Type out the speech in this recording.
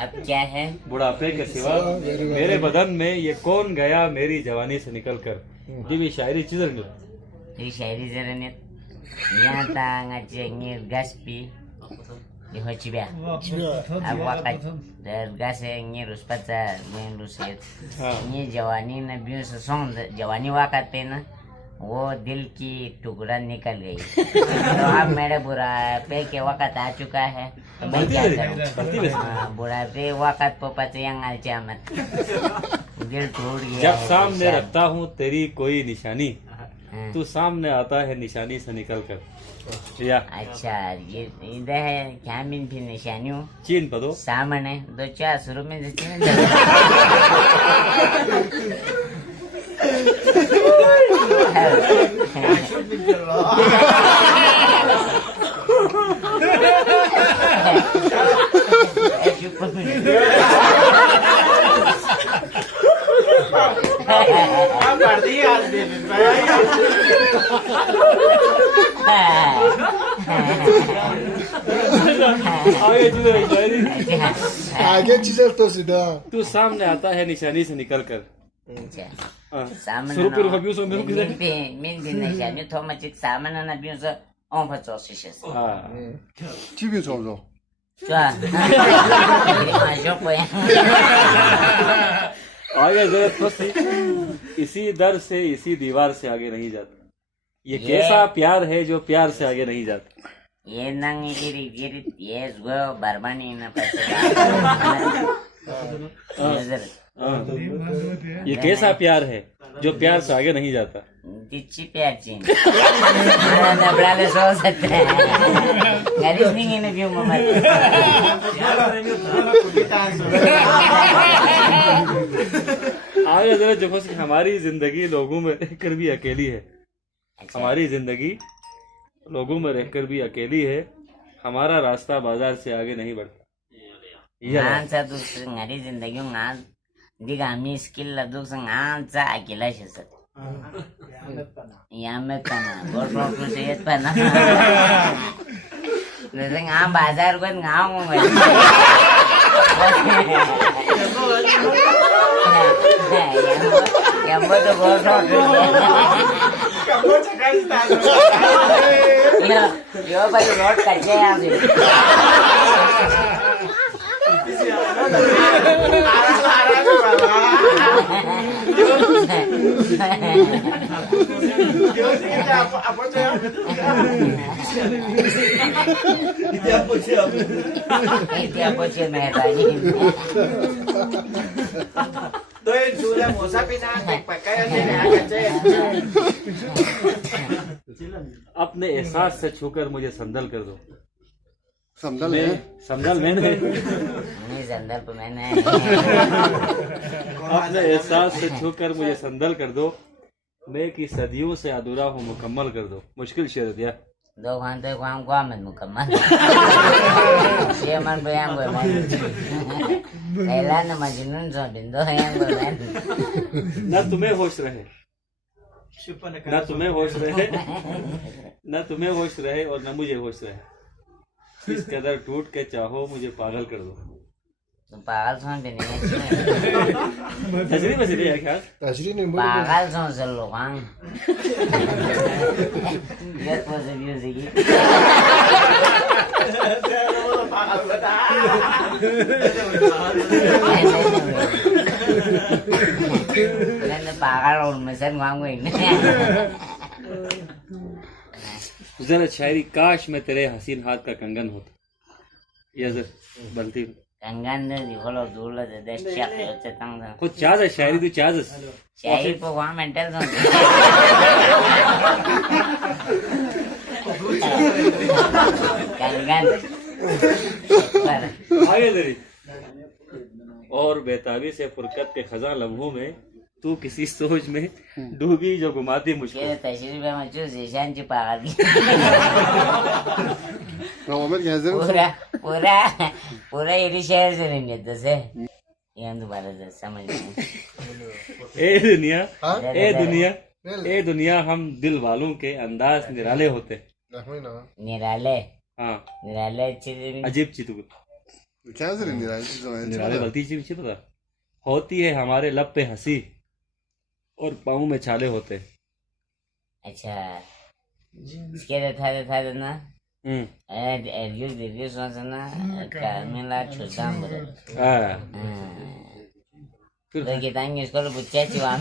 अब क्या है? बुढ़ापे के सिवा मेरे बदन में ये कौन गया मेरी जवानी से निकल कर. ही भी शायरी चिजर Di shairi zaranet. Yanta ngajengir gaspi. Di hochibia. Awakat dar gase ngir uspata ngir luset. Ini jawani na biun song jawani wakat पे ना वो दिल की टुकड़ा निकल गई. तो अब मेरे बुढ़ापे के वक्त आ चुका है. तो मैं क्या करूं? बुढ़ापे वक्त पर पतियंग अलचामत. दिल टूट गया. जब सामने रखता हूँ तेरी कोई निशानी, तू सामने आता है निशानी से निकल कर. या अच्छा ये इधर है क्या मिन भी निशानियों चीन पदो सामने दो चार शुरू में से चीन आगे चीज़ तो सीधा तू सामने आता है निशानी से निकल कर. सामने शुरू पर कभी उसमें मिल गया. min भी निशानियों थोड़ा चिक सामने ना भी उसे ऑन पर चौसीस 집에 좀 क्या जो कोई आगे जरूरत फंसी. इसी दर से इसी दीवार से आगे नहीं जाता. ये कैसा प्यार है जो प्यार से आगे नहीं जाता. ये नंग गिरी ये गो बर्बानी ना ये कैसा प्यार है जो प्यार से आगे नहीं जाता. दिच्छी प्यार चीन ना ब्राले सो सकते हैं गाड़ी नहीं है ना भी मम्मी आगे जरा जब हमारी जिंदगी लोगों में रहकर भी अकेली है. हमारी जिंदगी लोगों में रहकर भी अकेली है. हमारा रास्ता बाजार से आगे नहीं बढ़ता. ngan sa tu ngari जिंदगी ngan diga mi skill la du ngan sa akila shisa ya me kana gorro tu se pana le ngan bazar ko ngan mo ya mo to gorro tu yo bhai note karke yaar Itu apa sih mehetanya? Tôi chú là một sắp pizza bạch bạch cái trên này ăn trên. अपने एहसास से छूकर मुझे संदल कर दो. समझल है संदल मैंने Ini sandal pemainnya. अपने एहसास से छूकर मुझे संदल कर दो. मैं की सदियों से अधूरा हूँ मुकम्मल कर दो. मुश्किल शेर दिया. Do kante kuang kuaman mukaman. Siya man ba yang man? Kailan na majnun so din do yang man. न तुम्हें होश रहे, न तुम्हें होश रहे, न तुम्हें होश रहे और न मुझे होश रहे. इस कदर टूट के चाहो मुझे पागल कर दो. Pagal so din ni. तजरी बजरी है क्या. तजरी ने Pagal so sa lokang. Get was the music. Nên pagal और मसन वांग हुई. जरा शायरी काश मैं तेरे हसीन हाथ का कंगन होता. ये जर बलती Kangan na di kalau dulu ada siap ya cetang dah. खुद चाज है शायरी तू चाज. Syahir po kuang mental so. Kangan. आगे तेरी. और बेताबी से फुरकत के खजा लम्हों में तू किसी सोच में डूबी जो घुमाती मुझको. Kita tasir ba macu sisan ci pagal. Muhammed hazır mısın? Pura ini share se नहीं देते से. Yang दोबारा से समझ नहीं. ए दुनिया हम दिल वालों के अंदाज निराले होते. Nahmina. Nirale. हाँ Nirale चीज अजीब चीज. कैसे नहीं निराले गलती चीज पता होती है हमारे लब पे हंसी और पाँव में छाले होते। अच्छा इसके थारे ना रिव्यू सोचना Carmela Chusam फिर Lagi tangis kalau bucah ciwan